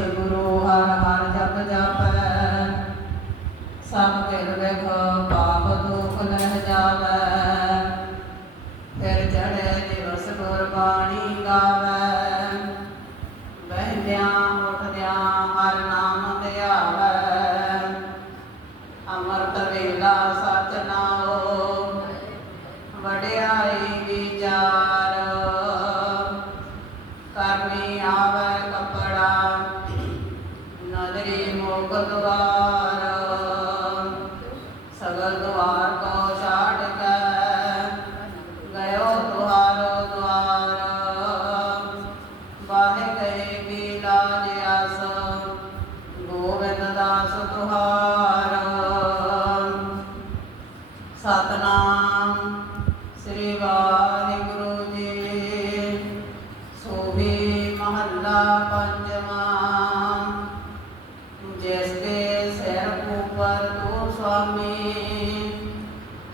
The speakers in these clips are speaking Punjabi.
ਸਤਿਗੁਰੂ ਹਰ ਹਰ ਜਪ ਜਾਪੈ, ਸਭ ਤੇਰ ਵੇਖ ਪਾਪ ਦੁਖ ਲਹਿ ਜਾਵੈ ਫਿਰ ਚੜ੍ਹੇ ਦਿਵਸ ਗੁਰਬਾਣੀ ਗਾਵੈ, ਬਹਿਦਿਆਂ ਉੱਠਦਿਆਂ ਵਾਹਿਗੁਰੂ ਜੀ। ਸੋਹੀ ਮਹੱਲਾ ਪੰਜਵਾਂ। ਜਿਸ ਦੇ ਸਿਰ ਉਪਰ ਤੂੰ ਸੁਆਮੀ,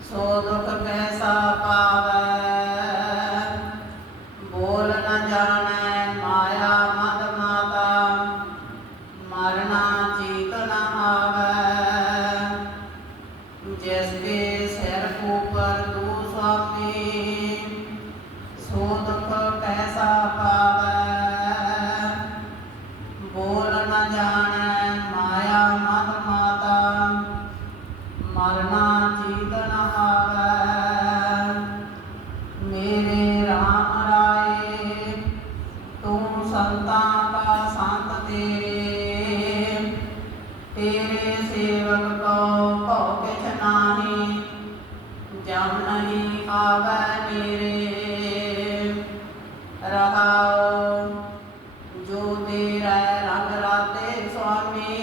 ਸੋ ਦੁਖ ਕੈਸਾ ਪਾਵੇ। ਬੋਲ ਨਾ ਜਾਣੈ ਮਾਇਆ ਮਦ ਮਾਤਾ, ਮਰਨਾ ਚੀਤ ਨਾ ਆਵੇ। ਜਿਸ ਦੇ ਸਿਰ ਉਪਰ ਤੂੰ ਸੁਆਮੀ ਸੋ ਦੁਖ ਕੈਸਾ ਪਾਵੈ? ਬੋਲ ਨ ਜਾਣੈ ਮਾਇਆ ਮਨ ਮਾਤਾ, ਮਰਨਾ ਜੀਤਨ ਆਵੈ। ਮੇਰੇ ਰਾਮ ਰਾਏ, ਤੂੰ ਸੰਤਾਂ ਕਾ ਸੰਤ ਤੇਰੇ। ਤੇਰੇ ਸੇਵਕ ਕੋ ਭਉ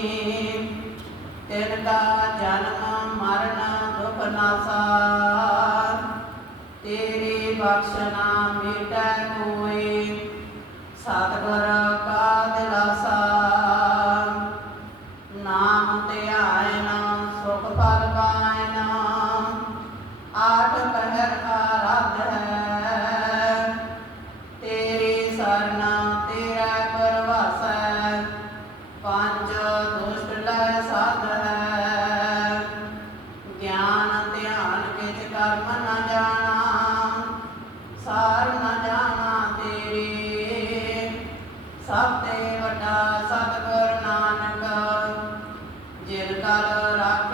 ਅਸੀਮ ਤਿਨ ਦਾ ਜਨਮ ਮਰਨ ਦੁਖ ਨਾਸਾ ਤੇਰੀ ਬਖਸ਼ਨਾ ਮਿਟੈ ਕੋਏ ਸਾਧ ਗਿਆਨ ਧਿਆਨ ਵਿੱਚ ਕਰਮ ਨਾ ਜਾਣਾ, ਸਾਰ ਨਾ ਜਾਣਾ ਤੇਰੇ। ਸਭ ਤੇ ਵੱਡਾ ਸਤਗੁਰ ਨਾਨਕ, ਜਿਨ ਕਰ ਰੱਖ